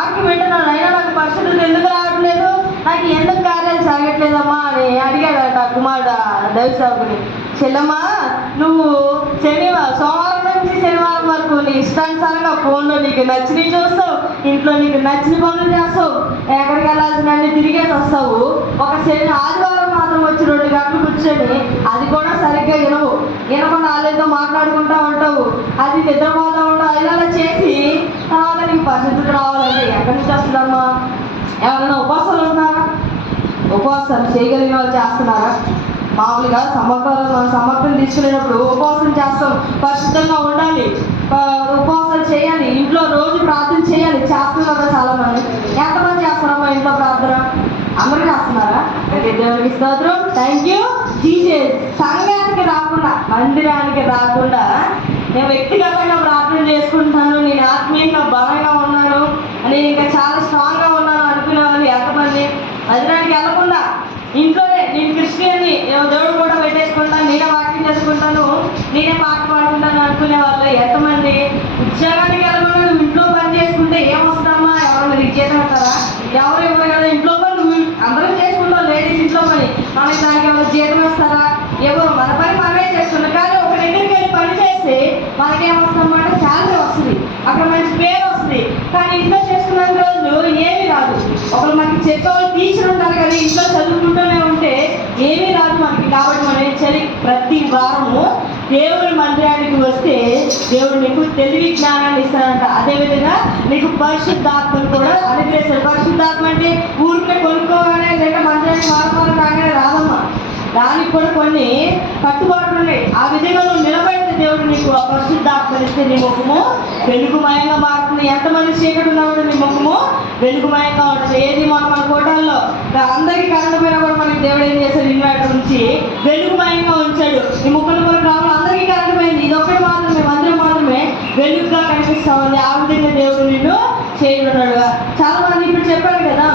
వాక్యం వింటున్నాను, అయినా నాకు పరిశుద్ధత ఎందుకు రావట్లేదు, నాకు ఎందుకు కార్యాలు సాగట్లేదమ్మా అని అడిగాడట కుమారుడు దైవసేవకుని. చెల్లమ్మా, నువ్వు సోమవారం నుంచి శనివారం వరకు నీ ఇష్టానుసారంగా ఫోన్లో నీకు నచ్చినవి చూస్తావు, ఇంట్లో నీకు నచ్చిన పనులు చేస్తావు, ఎక్కడికి వెళ్ళాల్సిన అన్ని తిరిగేసి వస్తావు. ఒక ఆదివారం మాత్రం వచ్చి 2 గంటలు కూర్చొని అది కూడా సరిగ్గా వినకుండా వాళ్ళతో మాట్లాడుకుంటూ ఉంటావు, అది నిద్రపోతూ ఉంటావు. ఇలా చేసి తర్వాత నీకు పరిశుద్ధత రావాలంటే ఎక్కడి నుంచి వస్తుందమ్మా? ఎవరైనా ఉపవాసాలు ఉన్నారా? ఉపవాసాలు చేయగలిగిన వాళ్ళు చేస్తున్నారా? మామూలుగా సమర్థన తీసుకునేటప్పుడు ఉపవాసం చేస్తాం, పరిశుద్ధంగా ఉండాలి, ఉపవాసాలు చేయాలి, ఇంట్లో రోజు ప్రార్థన చేయాలి. చేస్తున్నారు చాలా మంది. ఎంతమంది చేస్తున్నారమ్మా ఇంట్లో ప్రార్థన? అందరూ చేస్తున్నారా? దేవునికి స్తోత్రం. Thank you Jesus. సంఘానికి రాకుండా, మందిరానికి రాకుండా నేను వ్యక్తిగతంగా ప్రార్థన చేసుకుంటాను, నేను ఆత్మీయంగా బలంగా ఉన్నాను, నేను ఇంకా చాలా స్ట్రాంగ్గా ఉన్నాను అనుకునే వాళ్ళు ఎంతమంది? మందిరానికి వెళ్ళకుండా ఇంట్లోనే నేను క్రిస్టియన్ని, దేవుడు కూడా పెట్టేసుకుంటాను, నేనే వాక్యం చేసుకుంటాను, నేనే పాట పాడుకుంటాను అనుకునే వాళ్ళు ఎంతమంది? ఉద్యోగానికి వెళ్ళకుండా నువ్వు ఇంట్లో పని చేసుకుంటే ఏమొస్తుందమ్మా? ఎవరు మీరు జీతం అంటారా? ఎవరు ఇవ్వరు కదా. ఇంట్లో పని అందరూ చేసుకుంటాం, లేడీస్ ఇంట్లో పని, మనకి దానికి ఎవరు జీతం ఇస్తారా? ఎవరు? మన పని మనమే చేసుకుంటాం. కానీ ఒక దగ్గరికి వెళ్ళి పని చేస్తే మనకేమొస్తుందన్నమాట? శాలరీ వస్తుంది, అక్కడ మంచి పేరు వస్తుంది. కానీ ఇంట్లో చేసుకున్న రోజు ఏమీ రాదు. ఒకరు మనకి చెప్పేవాళ్ళు టీచర్ ఉంటారు కదా, ఇంట్లో చదువుకుంటూనే ఉంటే ఏమీ రాదు మనకి. కాబట్టి మనం ప్రతి వారము దేవుడి మందిరానికి వస్తే దేవుడు నీకు తెలివి జ్ఞానాన్ని ఇస్తాడంట. అదేవిధంగా నీకు పరిశుద్ధాత్మను కూడా అనుగ్రహిస్తాడు. పరిశుద్ధాత్మ అంటే ఊరికే కొనుక్కోగానే లేక మందిరానికి వారం రాగానే రాదమ్మా. దానికి కూడా కొన్ని కట్టుబాట్లు ఉన్నాయి. ఆ విధంగా నువ్వు నిలబడితే దేవుడు నీకు ఆ పరిశుద్ధాత్మనిస్తే నీ ముఖము వెలుగుమయంగా మారుతుంది. ఎంతమంది చీకటి ఉన్నవాడు నీ ముఖము వెలుగుమయంగా ఉంటుంది. ఏది మన కోటల్లో అందరికీ కరెంట్ పోయినా కూడా మనకి దేవుడు ఏం చేశాడు? ఇన్వర్టర్ నుంచి వెలుగుమయంగా ఉంచాడు. ఈ ముక్కల గ్రామంలో అందరికీ కరెంట్ పోయింది, ఇది ఒక్కటి మాత్రమే, మందిరం మాత్రమే వెలుగుగా కనిపిస్తా ఉంది. ఆ విధంగా దేవుడు నిన్ను చేయనున్నాడు. చాలా మంది ఇప్పుడు చెప్పాడు కదా,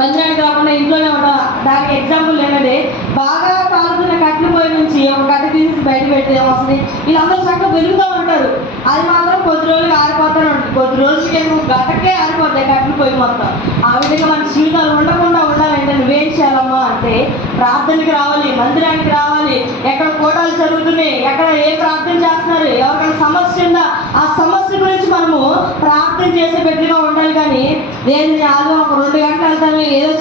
మందిరానికి కాకుండా ఇంట్లోనే ఉంటాం. దానికి ఎగ్జాంపుల్ ఏంటంటే, బాగా కాలుతున్న కట్టెల పొయ్యి నుంచి ఒక కట్టె తీసి బయట పెడితే ఏమొస్తుంది? వీళ్ళందరూ చక్కగా వెలుగుతూ ఉంటారు. అది మాత్రం కొద్ది రోజులు ఆరిపోతూనే ఉంటుంది. కొద్ది రోజులకి నువ్వు గట్టకే ఆరిపోతాయి కట్టెల పొయ్యి మొత్తం. ఆ విధంగా మన జీవితాలు ఉండకుండా ఉండాలంటే నువ్వేం చేయాలమ్మా అంటే, ప్రార్థనకి రావాలి, మందిరానికి రావాలి. ఎక్కడ కోటాలు జరుగుతున్నాయి, ఎక్కడ ఏ ప్రార్థన చేస్తున్నారు, ఎవరికైనా సమస్య ఉందా, ఆ సమస్య గురించి మనము ప్రార్థన చేసే బిడ్డగా ఉండాలి. కానీ నేను ఆదివారం ఒక 2 గంటలు వెళ్తాను, ఏదో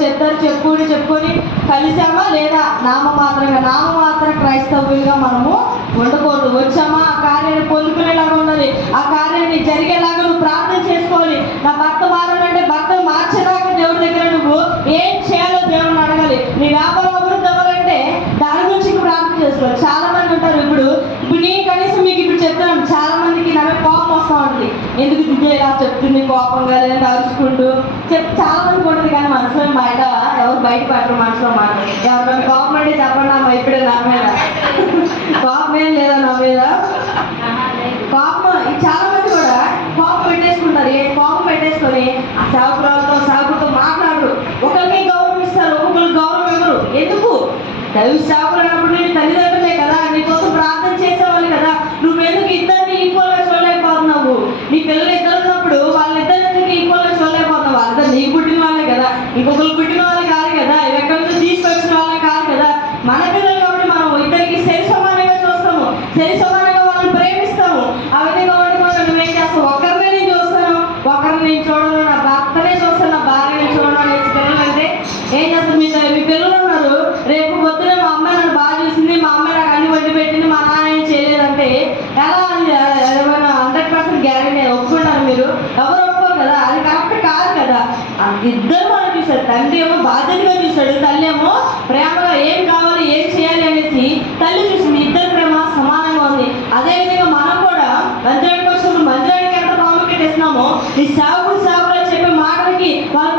చెప్పుకొని కలిసామా లేదా? నామమాత్ర క్రైస్తవులుగా మనము ఉండకూడదు. వచ్చామా ఆ కార్యాన్ని పొందుకునేలాగా ఉండాలి, ఆ కార్యాన్ని జరిగేలాగా నువ్వు ప్రార్థన చేసుకోవాలి. నా భర్త మారాలంటే భర్తను మార్చేదాకా దేవుడి దగ్గర నువ్వు ఏం చేయాలో దేవుడిని అడగాలి. నీ వ్యాపారం అభివృద్ధి అవ్వాలంటే దాని గురించి ప్రార్థన చేసుకోవాలి. చాలా మంది ఉంటారు. ఇప్పుడు నేను కనీసం మీకు ఇప్పుడు చెప్తున్నాను, చాలా మందికి నా కోపం వస్తూ ఉంటుంది. ఎందుకు దిద్దే ఇలా చెప్తుంది కోపంగా, లేదంటే అరుచుకుంటూ చాలా మందికి ఉంటుంది. కానీ మనసులో బయట ఎవరు బయట పట్టరు, మనసులో మాట్లాడు. ఎవరికైనా కోపం అంటే చెప్పండి అమ్మా, ఇప్పుడే నా మీద కోపం ఏం లేదా? నా మీద కోపం చాలా మంది కూడా కోపం పెట్టేసుకుంటారు. కోపం పెట్టేసుకొని ఆ సేవకులతో మాట్లాడరు. ఒకరికి గౌరవం ఇస్తారు, ఒక్కొక్కరికి గౌరవం ఇవ్వరు. ఎందుకు? దైవ సేవకులు అన్నప్పుడు నేను తల్లిదండ్రులే కదా, నీకోసం ప్రార్థన చేసేవాళ్ళు కదా, నువ్వెందుకు ఇద్దరిని ఈక్వల్గా చూడలేకపోతున్నావు? నీ పిల్లలు ఇద్దరు ఉన్నప్పుడు వాళ్ళిద్దరికి ఈక్వల్గా చూడలేకపోతున్నావు. వాళ్ళిద్దరు నీకు పుట్టిన వాళ్ళే కదా, ఇంకొకరు పుట్టిన వాళ్ళు కాదు కదా, ఎక్కడి నుంచి తీసుకొచ్చిన వాళ్ళే కాదు కదా. మన పిల్లలు కాబట్టి మనం ఇద్దరికి సరి సమానంగా చూస్తాము, సరి సమానంగా వాళ్ళని ప్రేమిస్తాము. ఆ విధంగా కూడా నువ్వేం చేస్తావు? ఒకరినే నేను చూస్తాను, ఒకరిని నేను చూడను, నా భర్తనే చూస్తాను, నా భార్యని చూడను అనేసి పిల్లలు అంటే ఏం చేస్తాను? మీ పిల్లలు ఉన్నారు, రేపు పొద్దున మా అమ్మాయి నన్ను బాగా చూసింది, మా అమ్మాయి నాకు అన్ని వండి పెట్టింది, మా నాన్న ఏం చేయలేదంటే ఎలా? ఏమైనా 100% గ్యారెంటీ ఒప్పుకుంటారు మీరు? ఎవరు ఒప్పుకోరు కదా. అది కరెక్ట్ కాదు కదా. ఇద్దరు మనం చూశారు. తండ్రి ఏమో బాధ్యతగా చూశాడు, తల్లి ఏమో ప్రేమగా ఏం కావాలి ఏం చేయాలి అనేసి తల్లి చూసింది. ఇద్దరు ప్రేమ సమానంగా ఉంది. అదేవిధంగా మనం కూడా మందిరానికి వచ్చినప్పుడు మందిరానికి ఎంత ప్రాముఖ్యత ఇస్తున్నామో, నీ సేవకులు చెప్పే మాటలకి వాళ్ళ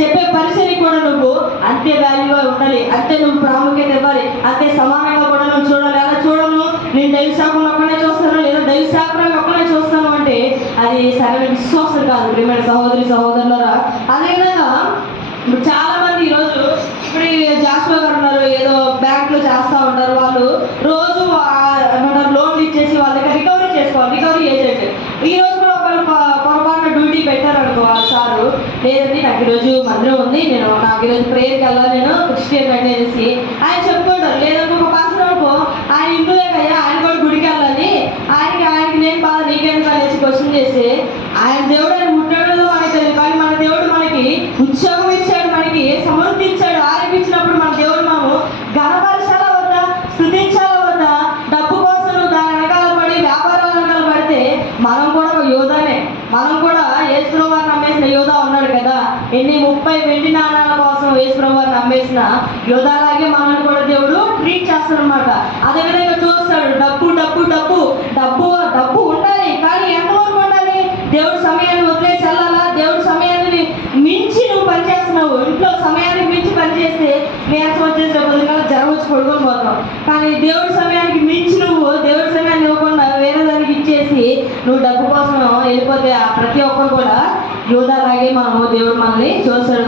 చెప్పే పరిచయకి కూడా నువ్వు అంతే వాల్యూగా ఉండాలి, అంతే నువ్వు ప్రాముఖ్యత ఇవ్వాలి, అంతే సమానంగా కూడా నువ్వు చూడాలి. అలా చూడను, నేను దైవ సేవకులను ఒక్కనే చూస్తాను లేదా దైవ సేవకులను ఒక్కనే చూస్తాను అంటే అది సరైన విశ్వాసం కాదు. ప్రియమైన సహోదరులారా, అదేవిధంగా ఇప్పుడు చాలా మంది ఈరోజు ఇప్పుడు జాషువా గారు ఉన్నారు, ఏదో బ్యాంకులో చేస్తూ ఉంటారు. వాళ్ళు రోజు లోన్లు ఇచ్చేసి వాళ్ళ దగ్గర రికవరీ చేసుకోవాలి, రికవరీ ఏజెంట్. ఈ రోజు కూడా ఒకళ్ళు పొరపాటున డ్యూటీ పెట్టారనుకో, సారు లేదండి నాకు ఈరోజు మందిరం ఉంది, నాకు ఈరోజు ప్రేయర్కి వెళ్ళాలి, నేను క్రిస్టియన్ అనేసి ఆయన చెప్పుకుంటారు. లేదంటే ఒక పాస్టర్ అనుకో ఆయన హిందువే కదా, ఆయన కూడా గుడికి వెళ్ళాలి, ఆయనకి నేను బాధ నీకెందుకు అనేసి క్వశ్చన్ చేసి ఆయన దేవుడు ఆయన ముట్టాడో ఆయనకి తెలియదు. కానీ మన దేవుడు మనకి ఉద్యోగం ఇచ్చాడు, మనకి సమృద్ధి ఇచ్చాడు. ఆరోపించినప్పుడు మన దేవుడు మనము గణపరచాలా వద్దా, స్తుతించాలా వద్దా? డబ్బు కోసం నువ్వు దాని వెనకాల పడి వ్యాపారాల వెనకాల పడితే మనం కూడా ఒక యోధానే. మనం కూడా యేసుప్రభు వారిని నమ్మేసిన యోధా ఉన్నాడు కదా, 30 వెండి నాణాల కోసం యేసుప్రభు వారిని నమ్మేసిన యోధాలాగే మనల్ని కూడా దేవుడు ట్రీట్ చేస్తాడు అనమాట. అదేవిధంగా చూస్తాడు. డబ్బు డబ్బు డబ్బు డబ్బు డబ్బు ఉండాలి, కానీ ఎంతవరకు ఉండాలి? దేవుడి సమయాన్ని వదిలేసి వెళ్ళాలా? దేవుడి సమయాన్ని మించి నువ్వు పనిచేస్తున్నావు. ఇంట్లో సమయానికి మించి పనిచేస్తే నీరసం వచ్చేసి బదులుగా జ్వరం వచ్చి పడుకొని పోతావు. కానీ దేవుడి సమయానికి మించి నువ్వు దేవుడి సమయాన్ని ఇవ్వకుండా వేరే దానికి ఇచ్చేసి నువ్వు డబ్బు కోసం వెళ్ళిపోతే ప్రతి ఒక్కరు కూడా యోధాలాగే దేవుడు మనల్ని చూస్తాడు.